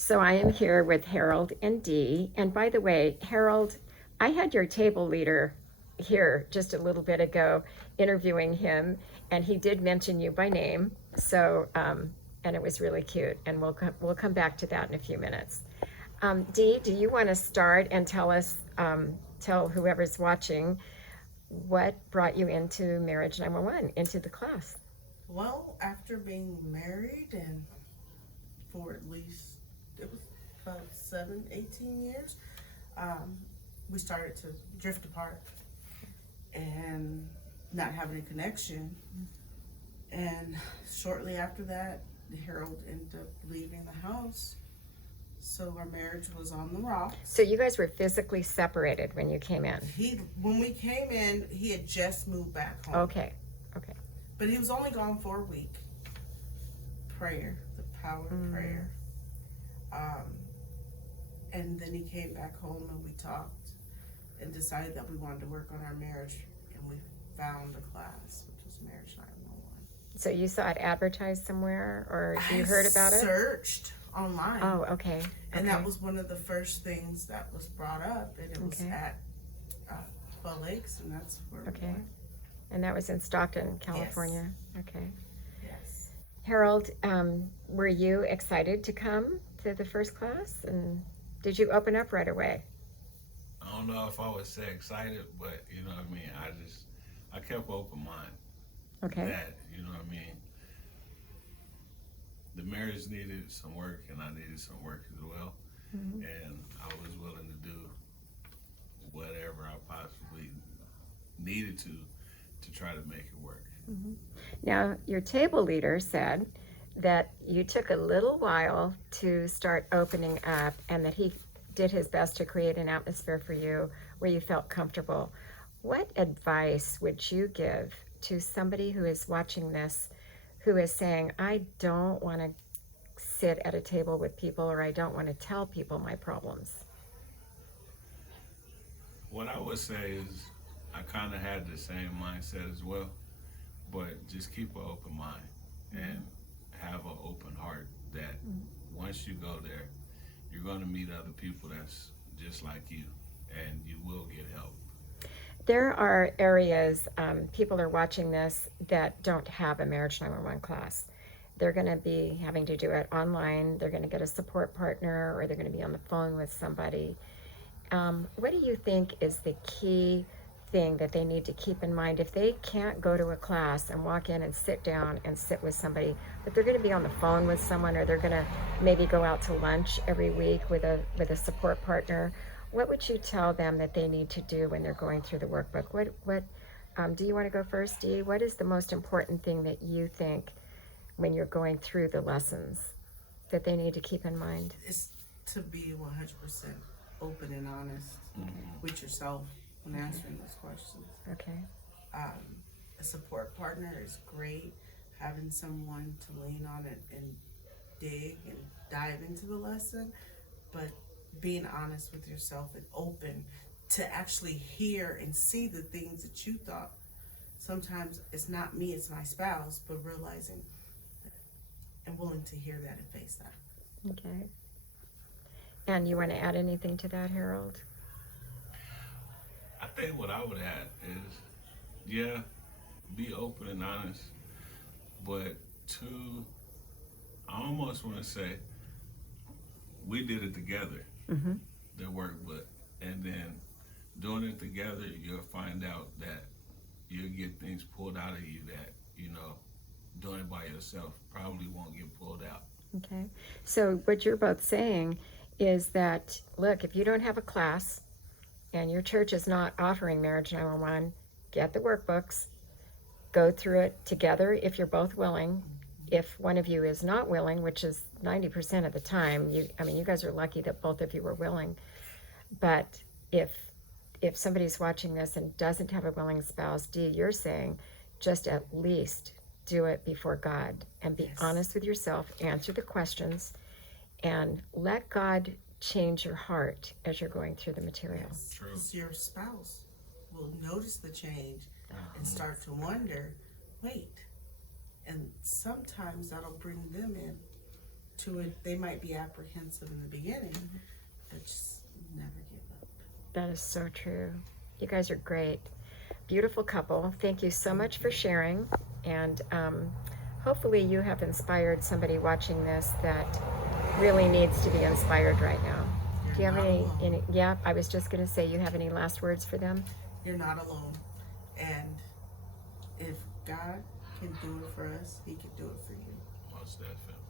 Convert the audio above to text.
So I am here with Harold and Dee. And by the way, Harold, I had your table leader here just a little bit ago interviewing him, and he did mention you by name. And it was really cute. And we'll come back to that in a few minutes. Dee, do you want to start and tell whoever's watching what brought you into Marriage 911, into the class? Well, after being married and for at least, it was about 18 years, um, we started to drift apart and not have any connection. And shortly after that, Harold ended up leaving the house. So our marriage was on the rocks. So you guys were physically separated when you came in? When we came in, he had just moved back home. Okay. But he was only gone for a week. Prayer, the power of prayer. And then he came back home and we talked and decided that we wanted to work on our marriage, and we found a class, which was Marriage 911. So you saw it advertised somewhere, or you heard about it? I searched online. Oh, okay. And that was one of the first things that was brought up, and it was at 12 Lakes, and that's where we went. And that was in Stockton, California? Yes. Okay. Yes. Harold, were you excited to come to the first class? And did you open up right away? I don't know if I would say excited, but you know what I mean. I kept open mind. Okay. That, you know what I mean. The marriage needed some work, and I needed some work as well. Mm-hmm. And I was willing to do whatever I possibly needed to try to make it work. Mm-hmm. Now, your table leader said that you took a little while to start opening up, and that he did his best to create an atmosphere for you where you felt comfortable. What advice would you give to somebody who is watching this, who is saying, I don't want to sit at a table with people, or I don't want to tell people my problems? What I would say is, I kind of had the same mindset as well, but just keep an open mind and have an open heart that once you go there, you're going to meet other people that's just like you, and you will get help. There are areas, people are watching this, that don't have a Marriage 911 class. They're going to be having to do it online. They're going to get a support partner, or they're going to be on the phone with somebody. What do you think is the key thing that they need to keep in mind if they can't go to a class and walk in and sit down and sit with somebody, but they're going to be on the phone with someone, or they're going to maybe go out to lunch every week with a support partner? What would you tell them that they need to do when they're going through the workbook? What do you want to go first, Dee? What is the most important thing that you think when you're going through the lessons that they need to keep in mind? It's to be 100% open and honest with yourself when answering those questions. Okay. A support partner is great. Having someone to lean on it and dig and dive into the lesson, but being honest with yourself and open to actually hear and see the things that you thought. Sometimes it's not me, it's my spouse, but realizing that and willing to hear that and face that. Okay. And you want to add anything to that, Harold? I think what I would add is, be open and honest, but I almost want to say, we did it together, the workbook, and then doing it together, you'll find out that you'll get things pulled out of you that, doing it by yourself probably won't get pulled out. Okay. So what you're both saying is that, look, if you don't have a class and your church is not offering Marriage 911, get the workbooks, go through it together if you're both willing. If one of you is not willing, which is 90% of the time, you guys are lucky that both of you were willing. But if somebody's watching this and doesn't have a willing spouse, Dee, you're saying just at least do it before God and be honest with yourself, answer the questions, and let God change your heart as you're going through the material. Yes. True. Your spouse will notice the change and start to wonder, wait, and sometimes that'll bring them in to it. They might be apprehensive in the beginning, but just never give up. That is so true. You guys are great. Beautiful couple. Thank you so much for sharing. And hopefully you have inspired somebody watching this that really needs to be inspired right now. Do you have You're not any, alone. yeah, I was just going to say, you have any last words for them? You're not alone. And if God can do it for us, He can do it for you. Most definitely.